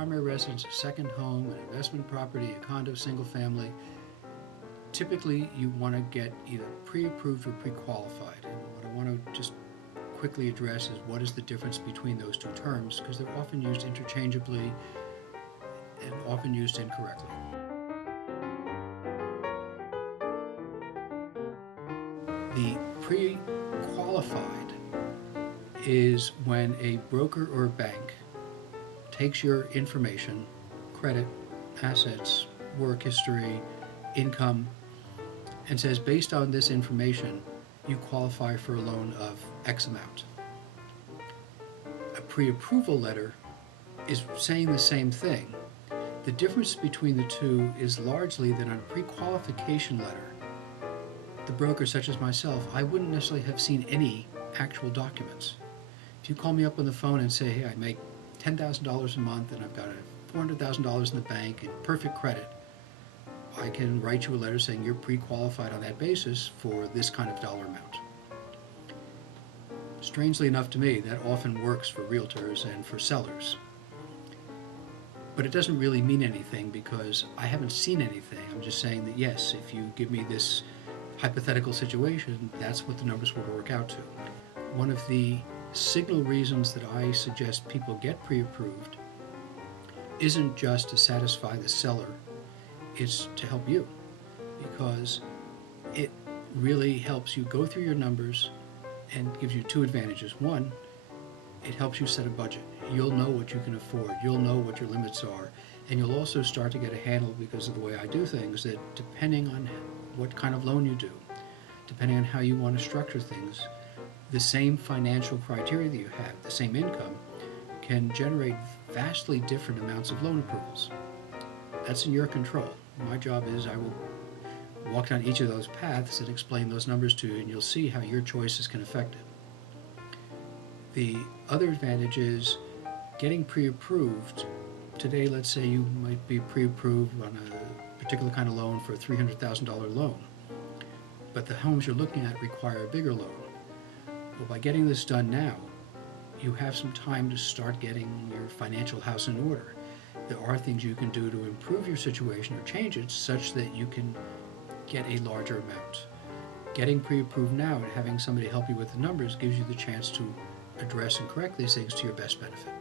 primary residence, a second home, an investment property, a condo, single family, typically you want to get either pre-approved or pre-qualified. And what I want to just quickly address is what is the difference between those two terms, because they're often used interchangeably and often used incorrectly. The pre-qualified is when a broker or a bank takes your information, credit, assets, work history, income, and says, based on this information, you qualify for a loan of X amount. A pre-approval letter is saying the same thing. The difference between the two is largely that on a pre-qualification letter, the broker, such as myself, I wouldn't necessarily have seen any actual documents. If you call me up on the phone and say, hey, I make $10,000 a month and I've got $400,000 in the bank and perfect credit, I can write you a letter saying you're pre-qualified on that basis for this kind of dollar amount. Strangely enough to me, that often works for realtors and for sellers. But it doesn't really mean anything because I haven't seen anything. I'm just saying that yes, if you give me this hypothetical situation, that's what the numbers would work out to. One of the signal reasons that I suggest people get pre-approved isn't just to satisfy the seller, it's to help you, because it really helps you go through your numbers and gives you two advantages. One, it helps you set a budget. You'll know what you can afford, you'll know what your limits are, and you'll also start to get a handle, because of the way I do things, that depending on what kind of loan you do, depending on how you want to structure things, the same financial criteria that you have, the same income, can generate vastly different amounts of loan approvals. That's in your control. My job is I will walk down each of those paths and explain those numbers to you, and you'll see how your choices can affect it. The other advantage is getting pre-approved. Today, let's say you might be pre-approved on a particular kind of loan for a $300,000 loan, but the homes you're looking at require a bigger loan. Well, by getting this done now, you have some time to start getting your financial house in order. There are things you can do to improve your situation or change it such that you can get a larger amount. Getting pre-approved now and having somebody help you with the numbers gives you the chance to address and correct these things to your best benefit.